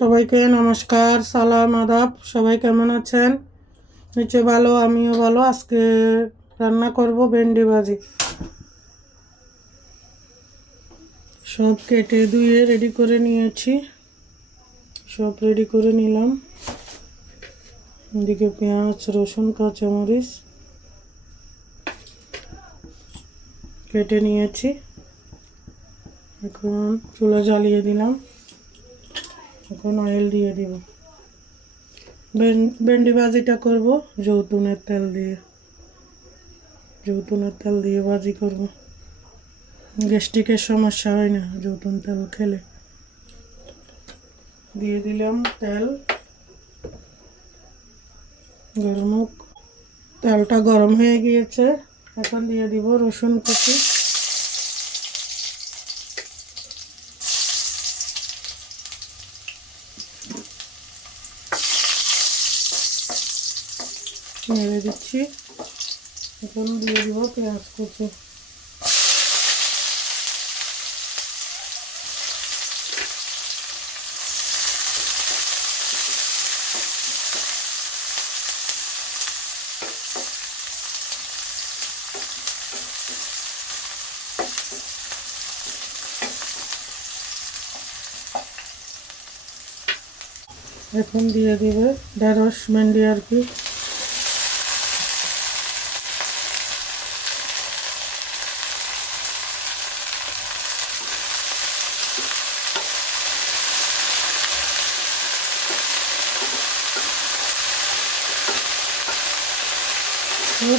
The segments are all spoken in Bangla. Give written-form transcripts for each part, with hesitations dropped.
সবাইকে নমস্কার, সালাম, আদাব। সবাই কেমন আছেন? নিচে ভালো, আমিও ভালো। আজকে রান্না করব ভেন্ডি ভাজি। সব কেটে ধুয়ে রেডি করে নিয়েছি, সব রেডি করে নিলাম। এদিকে পেঁয়াজ, রসুন, কাঁচামরিচ কেটে নিয়েছি। এখন চুলা জ্বালিয়ে দিলাম, এখন অয়েল দিয়ে দিব। ভেন্ডি ভাজিটা করব জৈতুনের তেল দিয়ে ভাজি করব। গ্যাস্ট্রিকের সমস্যা হয় না জৈতুন তেল খেলে। দিয়ে দিলাম তেল, তেলটা গরম হয়ে গিয়েছে। এখন দিয়ে দিব রসুন কুচি, নেড়ে দিচ্ছি। এখন দিয়ে দিব পেঁয়াজ কুচি, এখন দিয়ে দিবে ঢেঁড়স ভেন্ডি আর কি।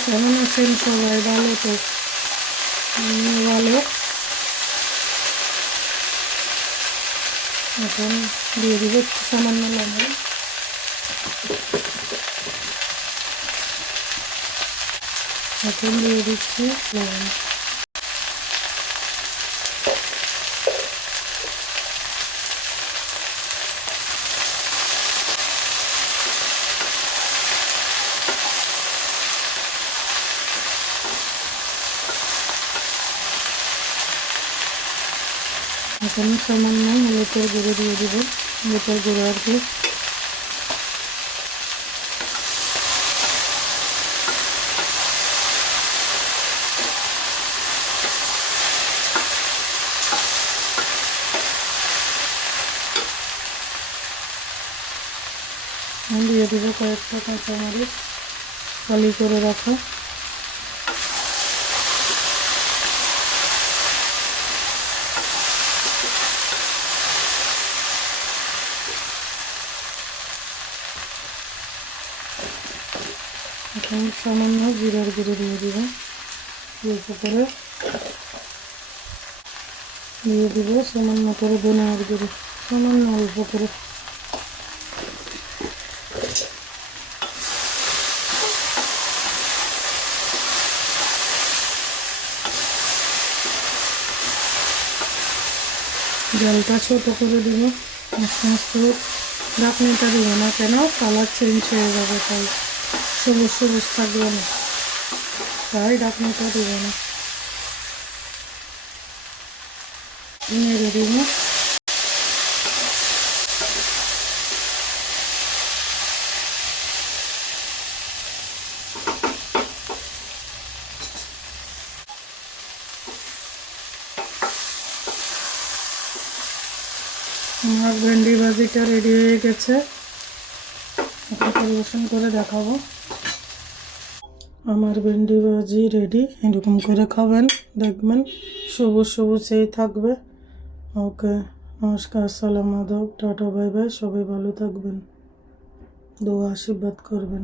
কেমন আছেন সবাই? ভালো তো? আমিও ভালো। এখন দিয়ে দিব একটু সামান্য লবণ, এখন দিয়ে দিচ্ছি লবণ। এখন সামান্য হলুদের গুঁড়ো দিয়ে দিব, হলুদের গুঁড়ো আর কি। দিয়ে দিব কয়েকটা কাঁচামরিচ ফালি করে রাখা। এখন সামান্য জিরার গুঁড়ো দিয়ে দিব, অল্প করে দিয়ে দিব সামান্য করে ধনিয়ার গুঁড়ো, সামান্য অল্প করে। জলটা ছোট করে দিব, আস্তে আস্তে। ঢাকনিটা দিব না, কেন কালার চেঞ্জ হয়ে যাবে, তাই সবুজ সবুজ থাকবে না, তাই ঢাকনিটা দিব না। নেড়ে দিব। আমার ভেন্ডি ভাজিটা রেডি হয়ে গেছে, এখন পরিবেশন করে দেখাবো। আমার ভেন্ডি ভাজি রেডি। এরকম করে খাবেন, দেখবেন সবুজ সবুজই থাকবে। ওকে, নমস্কার, সালাম, আদব, টাটা, বাই বাই। সবাই ভালো থাকবেন, দোয়া আশীর্বাদ করবেন।